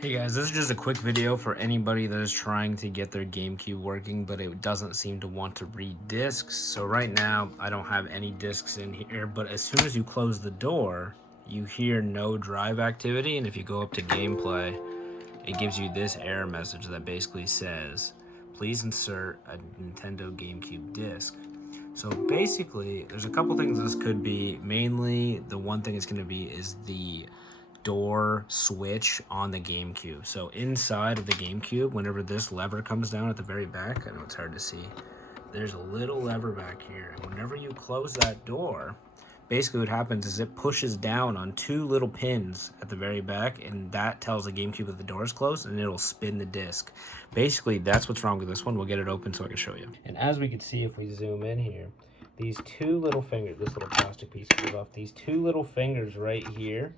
Hey guys, this is just a quick video for anybody that is trying to get their GameCube working, but it doesn't seem to want to read discs. So right now, I don't have any discs in here, but as soon as you close the door, you hear no drive activity, and if you go up to gameplay, it gives you this error message that basically says, please insert a Nintendo GameCube disc. So basically, there's a couple things this could be. Mainly, the one thing it's going to be is the door switch on the GameCube. So inside of the GameCube, whenever this lever comes down at the very back, I know it's hard to see, there's a little lever back here. And whenever you close that door, basically what happens is it pushes down on two little pins at the very back, and that tells the GameCube that the door is closed, and it'll spin the disc. Basically, that's what's wrong with this one. We'll get it open so I can show you. And as we can see, if we zoom in here, these two little fingers, this little plastic piece comes off, these two little fingers right here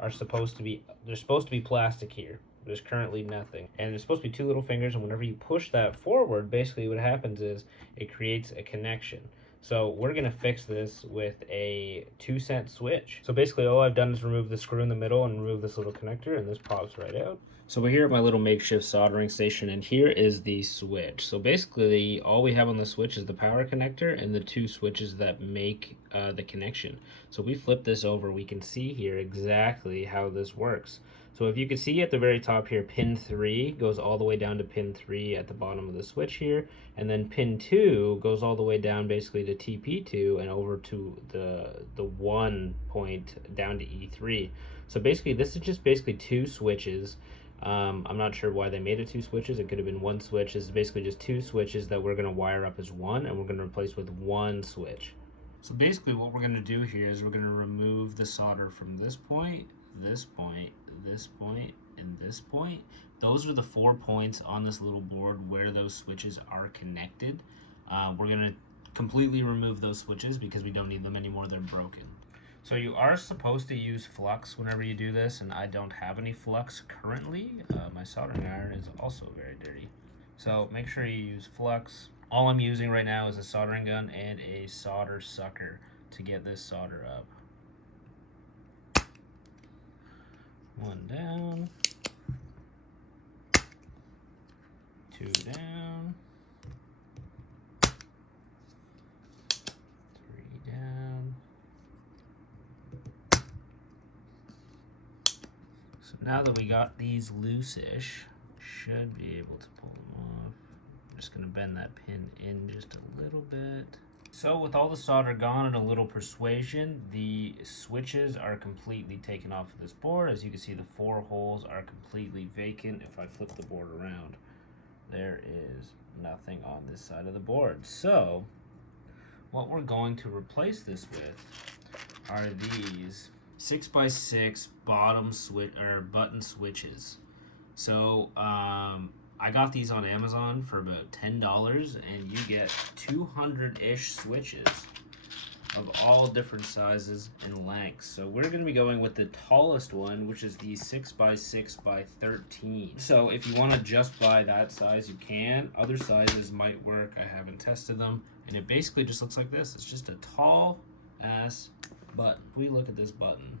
are supposed to be, there's supposed to be plastic here. There's currently nothing. And there's supposed to be two little fingers, and whenever you push that forward, basically what happens is it creates a connection. So we're going to fix this with a 2-cent switch. So basically all I've done is remove the screw in the middle and remove this little connector, and this pops right out. So we're here at my little makeshift soldering station, and here is the switch. So basically all we have on the switch is the power connector and the two switches that make the connection. So we flip this over, we can see here exactly how this works. So if you can see at the very top here, pin 3 goes all the way down to pin 3 at the bottom of the switch here, and then pin 2 goes all the way down basically to TP2 and over to the 1 point down to E3. So basically this is just basically two switches. I'm not sure why they made it two switches. It could have been one switch. This is basically just two switches that we're going to wire up as one, and we're going to replace with one switch. So basically what we're going to do here is we're going to remove the solder from this point, this point, this point, and this point. Those are the 4 points on this little board where those switches are connected. We're going to completely remove those switches because we don't need them anymore. They're broken. So you are supposed to use flux whenever you do this, and I don't have any flux currently. My soldering iron is also very dirty. So make sure you use flux. All I'm using right now is a soldering gun and a solder sucker to get this solder up. One down, two down, three down. So now that we got these loose-ish, should be able to pull them off. I'm just gonna bend that pin in just a little bit. So with all the solder gone and a little persuasion, the switches are completely taken off of this board. As you can see, the 4 holes are completely vacant. If I flip the board around, there is nothing on this side of the board. So what we're going to replace this with are these 6x6 bottom switch or button switches. So I got these on Amazon for about $10, and you get 200-ish switches of all different sizes and lengths. So we're going to be going with the tallest one, which is the 6x6x13. So if you want to just buy that size, you can. Other sizes might work. I haven't tested them. And it basically just looks like this. It's just a tall ass button. We look at this button.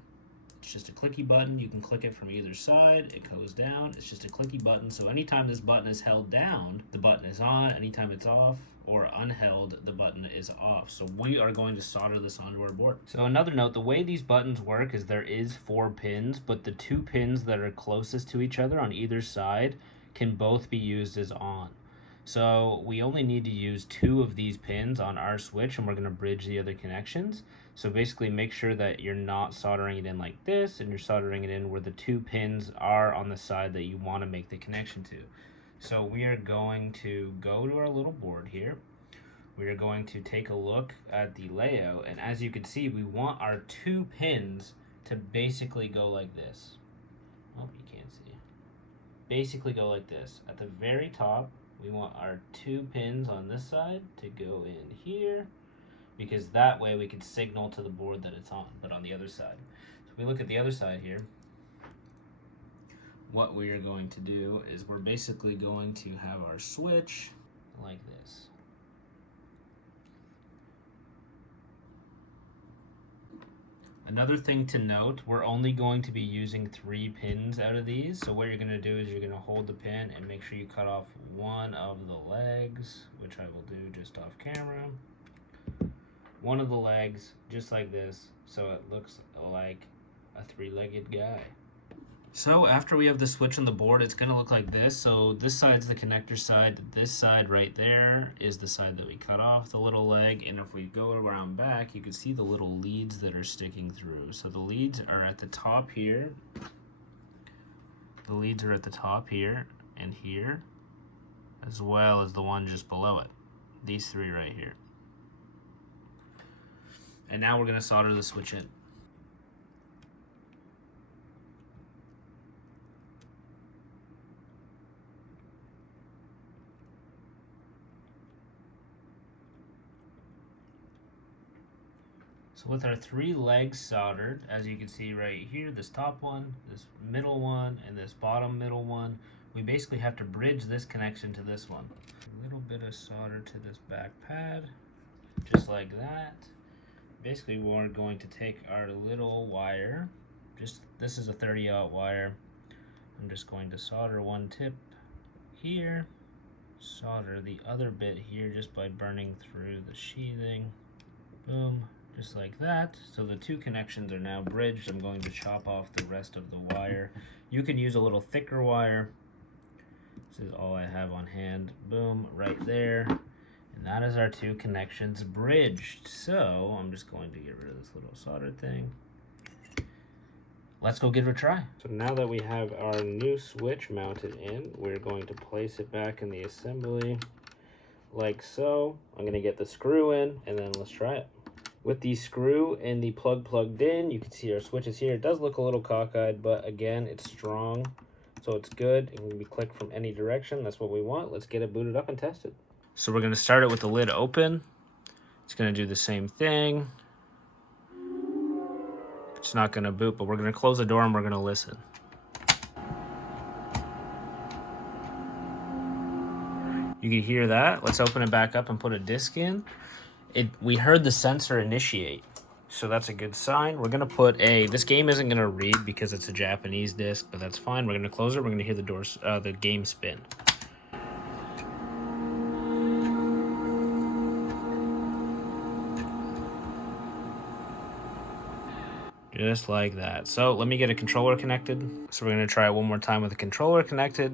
It's just a clicky button. You can click it from either side. It goes down. It's just a clicky button. So anytime this button is held down, the button is on. Anytime it's off or unheld, the button is off. So we are going to solder this onto our board. So another note, the way these buttons work is there is 4 pins, but the 2 pins that are closest to each other on either side can both be used as on. So we only need to use 2 of these pins on our switch, and we're going to bridge the other connections. So basically make sure that you're not soldering it in like this, and you're soldering it in where the 2 pins are on the side that you want to make the connection to. So we are going to go to our little board here. We are going to take a look at the layout, and as you can see, we want our 2 pins to basically go like this. Oh, you can't see. Basically go like this. At the very top, we want our 2 pins on this side to go in here, because that way we can signal to the board that it's on, but on the other side. So if we look at the other side here, what we are going to do is we're basically going to have our switch like this. Another thing to note, we're only going to be using 3 pins out of these. So what you're going to do is you're going to hold the pin and make sure you cut off one of the legs, which I will do just off camera. One of the legs, just like this, so it looks like a 3-legged guy. So after we have the switch on the board, it's going to look like this. So this side's the connector side. This side right there is the side that we cut off the little leg. And if we go around back, you can see the little leads that are sticking through. So the leads are at the top here. The leads are at the top here and here, as well as the one just below it. These 3 right here. And now we're going to solder the switch in. So with our 3 legs soldered, as you can see right here, this top one, this middle one, and this bottom middle one, we basically have to bridge this connection to this one. A little bit of solder to this back pad, just like that. Basically, we're going to take our little wire, this is a 30-aught wire. I'm just going to solder one tip here, solder the other bit here just by burning through the sheathing. Boom. Just like that. So the 2 connections are now bridged. I'm going to chop off the rest of the wire. You can use a little thicker wire. This is all I have on hand. Boom, right there. And that is our 2 connections bridged. So I'm just going to get rid of this little solder thing. Let's go give it a try. So now that we have our new switch mounted in, we're going to place it back in the assembly like so. I'm gonna get the screw in and then let's try it. With the screw and the plug plugged in, you can see our switches here. It does look a little cockeyed, but again, it's strong, so it's good. It can be clicked from any direction. That's what we want. Let's get it booted up and test it. So we're gonna start it with the lid open. It's gonna do the same thing. It's not gonna boot, but we're gonna close the door and we're gonna listen. You can hear that. Let's open it back up and put a disc in. We heard the sensor initiate, so that's a good sign. We're gonna put this game isn't gonna read because it's a Japanese disc, but that's fine. We're gonna close it. We're gonna hear the game spin. Just like that. So let me get a controller connected. So we're gonna try it one more time with the controller connected.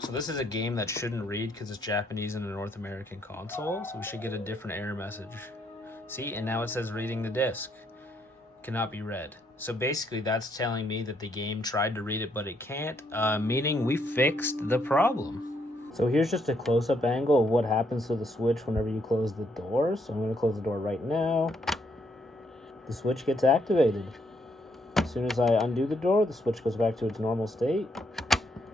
So this is a game that shouldn't read because it's Japanese in a North American console, so we should get a different error message. See, and now it says reading the disc. Cannot be read. So basically that's telling me that the game tried to read it but it can't, meaning we fixed the problem. So here's just a close-up angle of what happens to the switch whenever you close the door. So I'm going to close the door right now. The switch gets activated. As soon as I undo the door, the switch goes back to its normal state.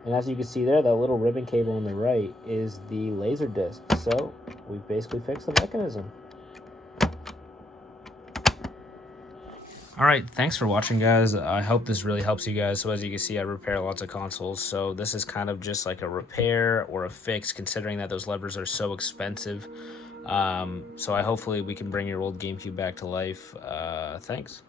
And as you can see there, that little ribbon cable on the right is the laser disc. So we've basically fixed the mechanism. All right, thanks for watching, guys. I hope this really helps you guys. So as you can see, I repair lots of consoles. So this is kind of just like a repair or a fix, considering that those levers are so expensive. So hopefully we can bring your old GameCube back to life. Thanks.